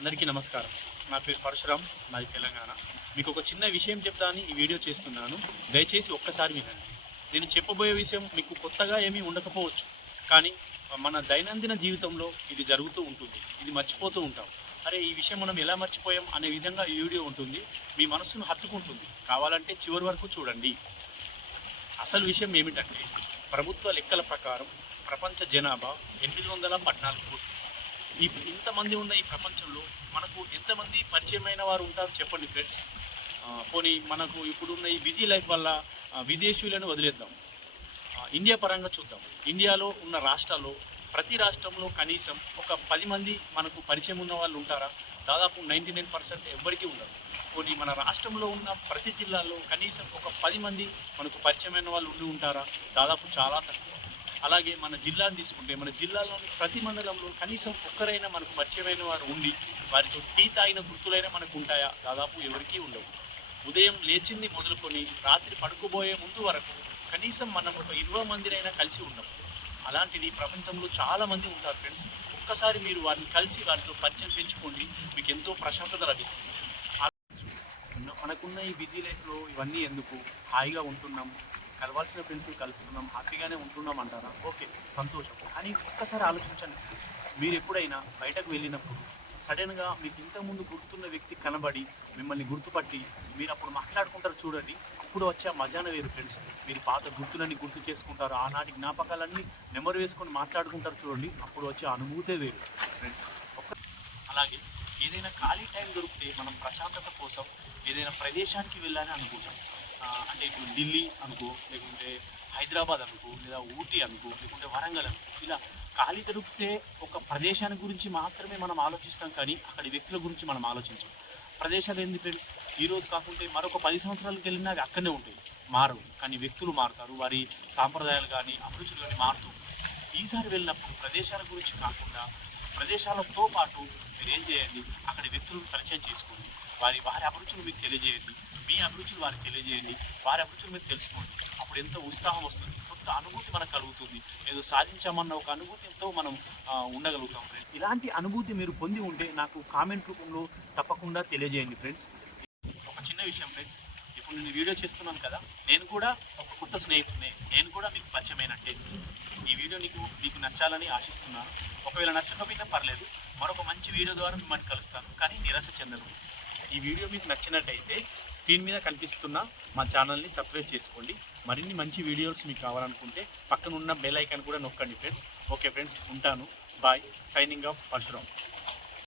అందరికీ నమస్కారం. నా పేరు పరశురామ్ నాది తెలంగాణ. మీకు ఒక చిన్న విషయం చెప్తానని ఈ వీడియో చేస్తున్నాను. దయచేసి ఒక్కసారి వినండి. నేను చెప్పబోయే విషయం మీకు కొత్తగా ఏమీ ఉండకపోవచ్చు. కానీ మన దైనందిన జీవితంలో ఇది జరుగుతూ ఉంటుంది. ఇది మర్చిపోతూ ఉంటాం. అరే ఈ విషయం మనం ఎలా మర్చిపోయాం అనే విధంగా ఈ వీడియో ఉంటుంది. మీ మనస్సును హత్తుకుంటుంది. కావాలంటే చివరి వరకు చూడండి. అసలు విషయం ఏమిటంటే ప్రభుత్వ లెక్కల ప్రకారం ప్రపంచ జనాభా ఎనిమిది వందల పద్నాలుగు కోట్లు. ఈ ఇంతమంది ఉన్న ఈ ప్రపంచంలో మనకు ఎంతమంది పరిచయమైన వారు ఉంటారు చెప్పండి ఫ్రెండ్స్ పోనీ మనకు ఇప్పుడున్న ఈ బిజీ లైఫ్ వల్ల విదేశీయులను వదిలేద్దాం. ఇండియా పరంగా చూద్దాం. ఇండియాలో ఉన్న రాష్ట్రాల్లో ప్రతి రాష్ట్రంలో కనీసం ఒక పది మంది మనకు పరిచయం ఉన్న వాళ్ళు ఉంటారా? దాదాపు నైంటీ నైన్ పర్సెంట్ ఎవ్వరికీ ఉండరు. కొన్ని మన రాష్ట్రంలో ఉన్న ప్రతి జిల్లాలో కనీసం ఒక పది మంది మనకు పరిచయమైన వాళ్ళు ఉండి ఉంటారా? దాదాపు చాలా తక్కువ. అలాగే మన జిల్లాను తీసుకుంటే మన జిల్లాలోని ప్రతి మండలంలో కనీసం ఒక్కరైనా మనకు పరిచయమైన వారు ఉండి వారితో టీ తాగిన గుర్తులైనా మనకు ఉంటాయా? దాదాపు ఎవరికీ ఉండవు. ఉదయం లేచింది మొదలుకొని రాత్రి పడుకోబోయే ముందు వరకు కనీసం మనం ఒక ఇరవై మందినైనా కలిసి ఉన్నాం అలాంటిది ప్రపంచంలో చాలామంది ఉంటారు ఫ్రెండ్స్. ఒక్కసారి మీరు వారిని కలిసి వారితో పరిచయం పెంచుకోండి. మీకు ఎంతో ప్రశాంతత లభిస్తుంది. మనకున్న ఈ బిజీ లైఫ్లో ఇవన్నీ ఎందుకు? హాయిగా ఉంటున్నాం. కలవాల్సిన ఫ్రెండ్స్ని కలుస్తున్నాం హ్యాపీగానే ఉంటున్నాం అంటారా? ఓకే సంతోషం. కానీ ఒక్కసారి ఆలోచించండి. మీరు ఎప్పుడైనా బయటకు వెళ్ళినప్పుడు సడన్గా మీకు ఇంతకుముందు గుర్తున్న వ్యక్తి కనబడి మిమ్మల్ని గుర్తుపట్టి మీరు అప్పుడు మాట్లాడుకుంటారు చూడండి. అప్పుడు వచ్చే ఆ మజాన వేరు ఫ్రెండ్స్ మీరు పాత గుర్తులన్నీ గుర్తు చేసుకుంటారు. ఆనాటి జ్ఞాపకాలన్నీ నెమరు వేసుకొని మాట్లాడుకుంటారు చూడండి. అప్పుడు వచ్చే అనుభూతే వేరు ఫ్రెండ్స్ ఒక్క అలాగే ఏదైనా ఖాళీ టైం దొరికితే మనం ప్రశాంతత కోసం ఏదైనా ప్రదేశానికి వెళ్ళాలని అనుకుంటాం. అంటే ఇప్పుడు ఢిల్లీ అనుకో లేకుంటే హైదరాబాద్ అనుకో లేదా ఊటీ అనుకో లేకుంటే వరంగల్ అనుకో ఇలా ఖాళీ దొరికితే ఒక ప్రదేశాన్ని గురించి మాత్రమే మనం ఆలోచిస్తాం కానీ అక్కడి వ్యక్తుల గురించి మనం ఆలోచించాం. ప్రదేశాలు ఏంది ఫ్రెండ్స్? ఈరోజు కాకుంటే మరొక పది సంవత్సరాలకు వెళ్ళినా అవి అక్కడనే ఉంటాయి. మారు కానీ వ్యక్తులు మారుతారు. వారి సాంప్రదాయాలు కానీ అభిరుచులు కానీ మారుతూ ఈసారి వెళ్ళినప్పుడు ప్రదేశాల గురించి కాకుండా ప్రదేశాలతో పాటు మీరు ఏం చేయండి? అక్కడి వ్యక్తులను పరిచయం చేసుకోండి. వారి వారి అభిరుచులు మీకు తెలియజేయండి. మీ అభిరుచులు వారికి తెలియజేయండి. వారి అభిరుచులు మీరు తెలుసుకోండి. అప్పుడు ఎంతో ఉత్సాహం వస్తుంది. కొత్త అనుభూతి మనకు కలుగుతుంది. ఏదో సాధించామన్న ఒక అనుభూతితో మనం ఉండగలుగుతాం ఫ్రెండ్స్ ఇలాంటి అనుభూతి మీరు పొంది ఉంటే నాకు కామెంట్ రూపంలో తప్పకుండా తెలియజేయండి ఫ్రెండ్స్ ఒక చిన్న విషయం ఫ్రెండ్స్ ఇప్పుడు నేను వీడియో చేస్తున్నాను కదా నేను కూడా ఒక కొత్త స్నేహితుడిని. నేను కూడా మీకు పరిచయమైనట్టే. ఈ వీడియో నీకు మీకు నచ్చాలని ఆశిస్తున్నాను. ఒకవేళ నచ్చకపోయినా పర్లేదు. మరొక మంచి వీడియో ద్వారా మిమ్మల్ని కలుస్తాను. కానీ నిరాశ చెందను. ఈ వీడియో మీకు నచ్చినట్టయితే స్క్రీన్ మీద కనిపిస్తున్న మా ఛానల్ని సబ్స్క్రైబ్ చేసుకోండి. మరిన్ని మంచి వీడియోస్ మీకు కావాలనుకుంటే పక్కన ఉన్న బెల్ ఐకాన్ కూడా నొక్కండి ఫ్రెండ్స్. ఓకే ఫ్రెండ్స్ ఉంటాను. బాయ్. Signing off Parashuram.